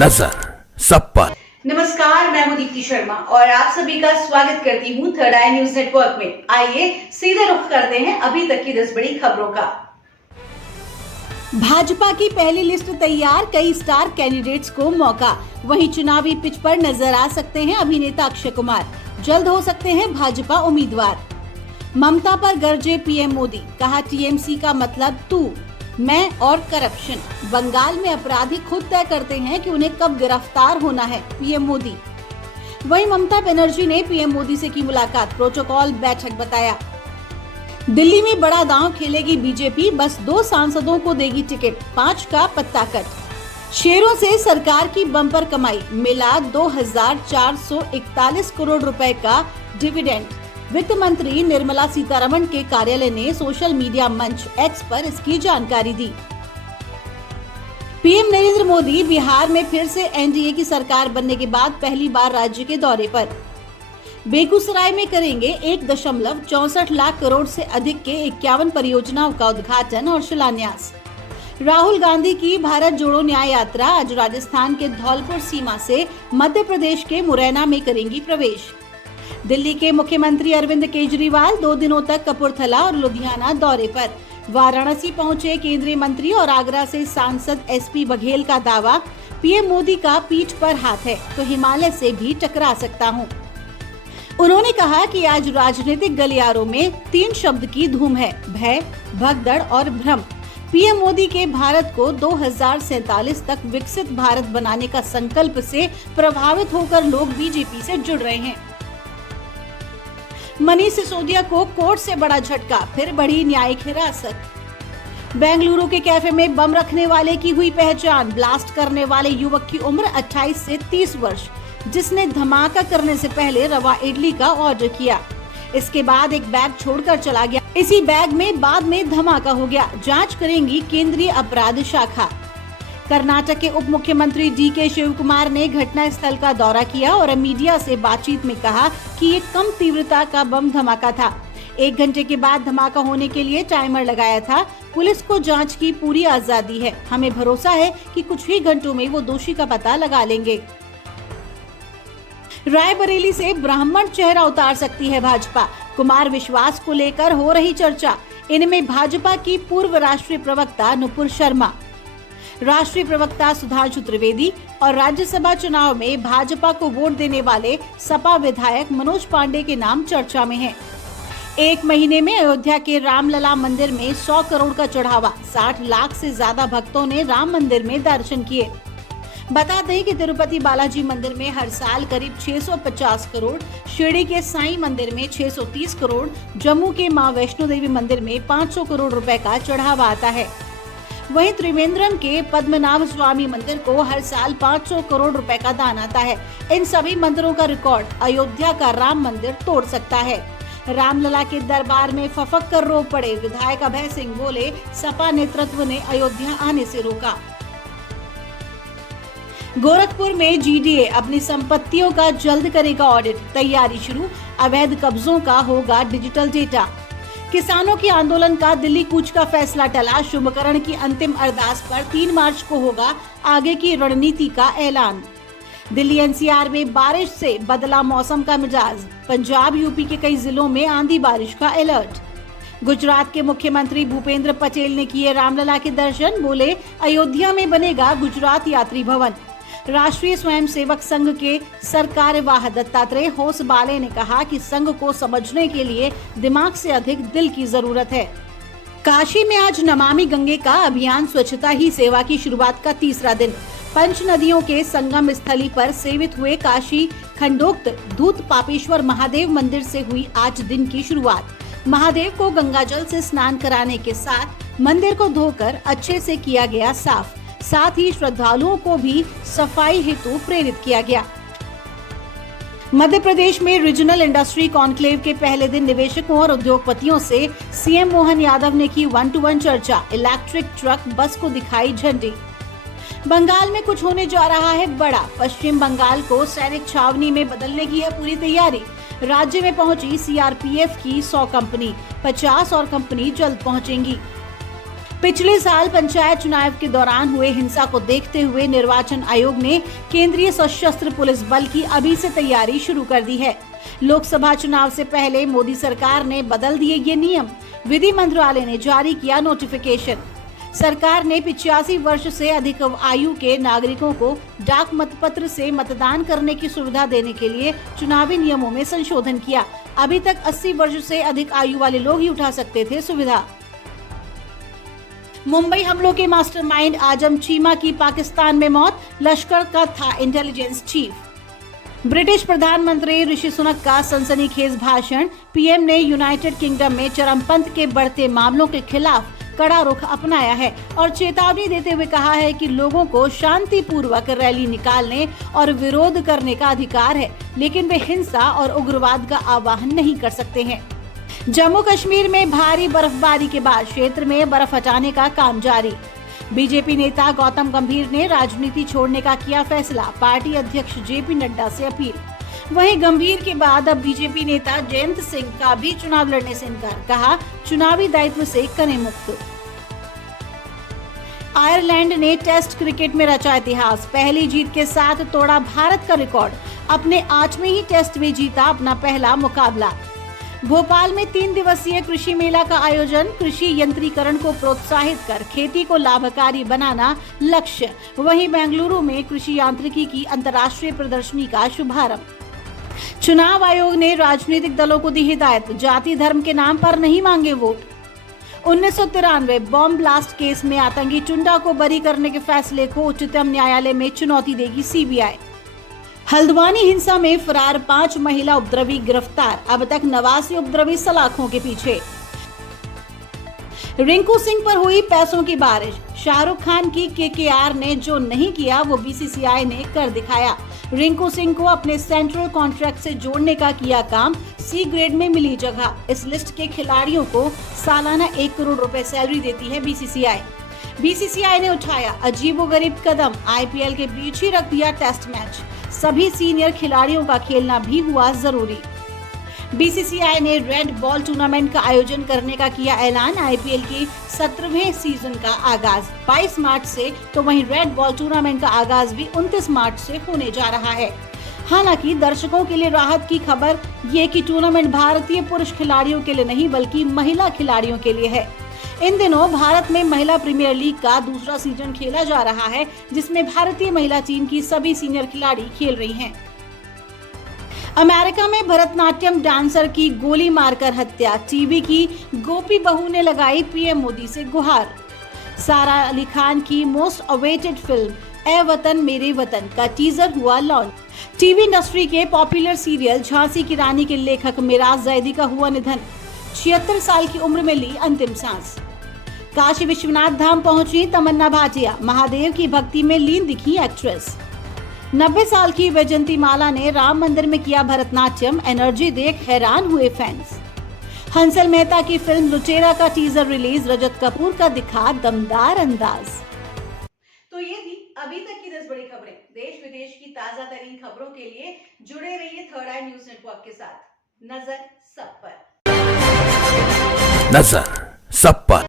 नजर सब पर। नमस्कार, मैं हूं दीप्ति शर्मा और आप सभी का स्वागत करती हूं थर्ड आई न्यूज नेटवर्क में। आइए सीधे रुख करते हैं अभी तक की 10 बड़ी खबरों का। भाजपा की पहली लिस्ट तैयार, कई स्टार कैंडिडेट्स को मौका। वहीं चुनावी पिच पर नजर आ सकते हैं अभिनेता अक्षय कुमार, जल्द हो सकते हैं भाजपा उम्मीदवार। ममता पर गरजे पीएम मोदी, कहा टीएमसी का मतलब तू, मैं और करप्शन। बंगाल में अपराधी खुद तय करते हैं कि उन्हें कब गिरफ्तार होना है, पीएम मोदी। वहीं ममता बनर्जी ने पीएम मोदी से की मुलाकात, प्रोटोकॉल बैठक बताया। दिल्ली में बड़ा दांव खेलेगी बीजेपी, बस 2 सांसदों को देगी टिकट, 5 का पत्ता कट। शेयरों से सरकार की बम्पर कमाई, मिला 2441 करोड़ रुपए का डिविडेंड। वित्त मंत्री निर्मला सीतारमण के कार्यालय ने सोशल मीडिया मंच एक्स पर इसकी जानकारी दी। पीएम नरेंद्र मोदी बिहार में फिर से एनडीए की सरकार बनने के बाद पहली बार राज्य के दौरे पर। बेगूसराय में करेंगे 1.64 लाख करोड़ से अधिक के 51 परियोजनाओं का उद्घाटन और शिलान्यास। राहुल गांधी की भारत जोड़ो न्याय यात्रा आज राजस्थान के धौलपुर सीमा से मध्य प्रदेश के मुरैना में करेंगी प्रवेश। दिल्ली के मुख्यमंत्री अरविंद केजरीवाल 2 दिनों तक कपूरथला और लुधियाना दौरे पर। वाराणसी पहुंचे केंद्रीय मंत्री और आगरा से सांसद एसपी बघेल का दावा, पीएम मोदी का पीठ पर हाथ है तो हिमालय से भी टकरा सकता हूं। उन्होंने कहा कि आज राजनीतिक गलियारों में 3 शब्द की धूम है, भय, भगदड़ और भ्रम। पीएम मोदी के भारत को 2047 तक विकसित भारत बनाने का संकल्प से प्रभावित होकर लोग बीजेपी से जुड़ रहे हैं। मनीष सिसोदिया को कोर्ट से बड़ा झटका, फिर बढ़ी न्यायिक हिरासत। बेंगलुरु के कैफे में बम रखने वाले की हुई पहचान, ब्लास्ट करने वाले युवक की उम्र 28 से 30 वर्ष, जिसने धमाका करने से पहले रवा इडली का ऑर्डर किया। इसके बाद एक बैग छोड़कर चला गया। इसी बैग में बाद में धमाका हो गया। जांच करेंगी केंद्रीय अपराध शाखा। कर्नाटक के उप मुख्यमंत्री डीके शिव कुमार ने घटना स्थल का दौरा किया और मीडिया से बातचीत में कहा कि ये कम तीव्रता का बम धमाका था। 1 घंटे के बाद धमाका होने के लिए टाइमर लगाया था। पुलिस को जांच की पूरी आजादी है। हमें भरोसा है कि कुछ ही घंटों में वो दोषी का पता लगा लेंगे। रायबरेली से ब्राह्मण चेहरा उतार सकती है भाजपा, कुमार विश्वास को लेकर हो रही चर्चा। इनमें भाजपा की पूर्व राष्ट्रीय प्रवक्ता नुपुर शर्मा, राष्ट्रीय प्रवक्ता सुधांशु त्रिवेदी और राज्यसभा चुनाव में भाजपा को वोट देने वाले सपा विधायक मनोज पांडे के नाम चर्चा में हैं। 1 महीने में अयोध्या के रामलला मंदिर में 100 करोड़ का चढ़ावा, 60 लाख से ज्यादा भक्तों ने राम मंदिर में दर्शन किए। बता दें कि तिरुपति बालाजी मंदिर में हर साल करीब 650 करोड़, शिरडी के साईं मंदिर में 630 करोड़, जम्मू के मां वैष्णो देवी मंदिर में 500 करोड़ रुपए का चढ़ावा आता है। वहीं त्रिवेंद्रम के पद्मनाभ स्वामी मंदिर को हर साल 500 करोड़ रुपए का दान आता है। इन सभी मंदिरों का रिकॉर्ड अयोध्या का राम मंदिर तोड़ सकता है। रामलला के दरबार में फफक कर रो पड़े विधायक अभय सिंह, बोले सपा नेतृत्व ने अयोध्या आने से रोका। गोरखपुर में जीडीए अपनी संपत्तियों का जल्द करेगा ऑडिट, तैयारी शुरू। अवैध कब्जों का होगा डिजिटल डेटा। किसानों के आंदोलन का दिल्ली कूच का फैसला टला, शुभकरण की अंतिम अरदास पर 3 मार्च को होगा आगे की रणनीति का ऐलान। दिल्ली एनसीआर में बारिश से बदला मौसम का मिजाज, पंजाब यूपी के कई जिलों में आंधी बारिश का अलर्ट। गुजरात के मुख्यमंत्री भूपेंद्र पटेल ने किए रामलला के दर्शन, बोले अयोध्या में बनेगा गुजरात यात्री भवन। राष्ट्रीय स्वयंसेवक संघ के सरकार्यवाह दत्तात्रेय होसबाले ने कहा कि संघ को समझने के लिए दिमाग से अधिक दिल की जरूरत है। काशी में आज नमामि गंगे का अभियान स्वच्छता ही सेवा की शुरुआत का 3रा दिन। पंच नदियों के संगम स्थली पर सेवित हुए काशी खंडोक्त धूत पापेश्वर महादेव मंदिर से हुई आज दिन की शुरुआत। महादेव को गंगाजल से स्नान कराने के साथ मंदिर को धोकर अच्छे से किया गया साफ। साथ ही श्रद्धालुओं को भी सफाई हेतु प्रेरित किया गया। मध्य प्रदेश में रीजनल इंडस्ट्री कॉन्क्लेव के पहले दिन निवेशकों और उद्योगपतियों से सीएम मोहन यादव ने की 1-to-1 चर्चा। इलेक्ट्रिक ट्रक बस को दिखाई झंडी। बंगाल में कुछ होने जा रहा है बड़ा, पश्चिम बंगाल को सैनिक छावनी में बदलने की है पूरी तैयारी। राज्य में पहुंची सीआरपीएफ की 100 कंपनी, 50 और कंपनी जल्द पहुंचेंगी। पिछले साल पंचायत चुनाव के दौरान हुए हिंसा को देखते हुए निर्वाचन आयोग ने केंद्रीय सशस्त्र पुलिस बल की अभी से तैयारी शुरू कर दी है। लोकसभा चुनाव से पहले मोदी सरकार ने बदल दिए ये नियम। विधि मंत्रालय ने जारी किया नोटिफिकेशन। सरकार ने 85 वर्ष से अधिक आयु के नागरिकों को डाक मतपत्र से मतदान करने की सुविधा देने के लिए चुनावी नियमों में संशोधन किया। अभी तक 80 वर्ष से अधिक आयु वाले लोग ही उठा सकते थे सुविधा। मुंबई हमलों के मास्टरमाइंड आजम चीमा की पाकिस्तान में मौत, लश्कर का था इंटेलिजेंस चीफ। ब्रिटिश प्रधानमंत्री ऋषि सुनक का सनसनीखेज भाषण। पीएम ने यूनाइटेड किंगडम में चरमपंथ के बढ़ते मामलों के खिलाफ कड़ा रुख अपनाया है और चेतावनी देते हुए कहा है कि लोगों को शांतिपूर्वक रैली निकालने और विरोध करने का अधिकार है, लेकिन वे हिंसा और उग्रवाद का आह्वान नहीं कर सकते हैं। जम्मू कश्मीर में भारी बर्फबारी के बाद क्षेत्र में बर्फ हटाने का काम जारी। बीजेपी नेता गौतम गंभीर ने राजनीति छोड़ने का किया फैसला। पार्टी अध्यक्ष जेपी नड्डा से अपील। वहीं गंभीर के बाद अब बीजेपी नेता जयंत सिंह का भी चुनाव लड़ने से इनकार। कहा, चुनावी दायित्व से करें मुक्त। आयरलैंड ने टेस्ट क्रिकेट में रचा इतिहास। पहली जीत के साथ तोड़ा भारत का रिकॉर्ड। अपने 8वें ही टेस्ट में जीता अपना पहला मुकाबला। भोपाल में 3 दिवसीय कृषि मेला का आयोजन। कृषि यंत्रीकरण को प्रोत्साहित कर खेती को लाभकारी बनाना लक्ष्य। वहीं बेंगलुरु में कृषि यांत्रिकी की अंतर्राष्ट्रीय प्रदर्शनी का शुभारंभ। चुनाव आयोग ने राजनीतिक दलों को दी हिदायत, जाति धर्म के नाम पर नहीं मांगे वोट। 1993 बॉम्ब ब्लास्ट केस में आतंकी टुंडा को बरी करने के फैसले को उच्चतम न्यायालय में चुनौती देगी सीबीआई। हल्द्वानी हिंसा में फरार 5 महिला उपद्रवी गिरफ्तार। अब तक 89 उपद्रवी सलाखों के पीछे। रिंकू सिंह पर हुई पैसों की बारिश। शाहरुख खान की केकेआर ने जो नहीं किया वो बीसीसीआई ने कर दिखाया। रिंकू सिंह को अपने सेंट्रल कॉन्ट्रैक्ट से जोड़ने का किया काम। सी ग्रेड में मिली जगह। इस लिस्ट के खिलाड़ियों को सालाना 1 करोड़ रुपए सैलरी देती है बीसीसीआई। बीसीसीआई ने उठाया अजीबोगरीब कदम। आईपीएल के बीच ही रख दिया टेस्ट मैच। सभी सीनियर खिलाड़ियों का खेलना भी हुआ जरूरी। बीसीसीआई ने रेड बॉल टूर्नामेंट का आयोजन करने का किया ऐलान। आईपीएल की 17वें सीजन का आगाज 22 मार्च से, तो वहीं रेड बॉल टूर्नामेंट का आगाज भी 29 मार्च से होने जा रहा है। हालांकि दर्शकों के लिए राहत की खबर ये कि टूर्नामेंट भारतीय पुरुष खिलाड़ियों के लिए नहीं बल्कि महिला खिलाड़ियों के लिए है। इन दिनों भारत में महिला प्रीमियर लीग का दूसरा सीजन खेला जा रहा है, जिसमें भारतीय महिला टीम की सभी सीनियर खिलाड़ी खेल रही हैं। अमेरिका में भरतनाट्यम डांसर की गोली मारकर हत्या। टीवी की गोपी बहू ने लगाई पीएम मोदी से गुहार। सारा अली खान की मोस्ट अवेटेड फिल्म ए वतन मेरे वतन का टीजर हुआ लॉन्च। टीवी इंडस्ट्री के पॉपुलर सीरियल झांसी की रानी के लेखक मिराज जैदी का हुआ निधन। 76 साल की उम्र में ली अंतिम सांस। काशी विश्वनाथ धाम पहुंची तमन्ना भाटिया। महादेव की भक्ति में लीन दिखी एक्ट्रेस। 90 साल की वैजंती माला ने राम मंदिर में किया भरतनाट्यम। एनर्जी देख हैरान हुए फैंस। हंसल मेहता की फिल्म लुटेरा का टीजर रिलीज। रजत कपूर का दिखा दमदार अंदाज। तो ये थी अभी तक की 10 बड़ी खबरें। देश विदेश की ताजा तरीन खबरों के लिए जुड़े रहिए थर्ड आई न्यूज नेटवर्क के साथ। नजर सब पर।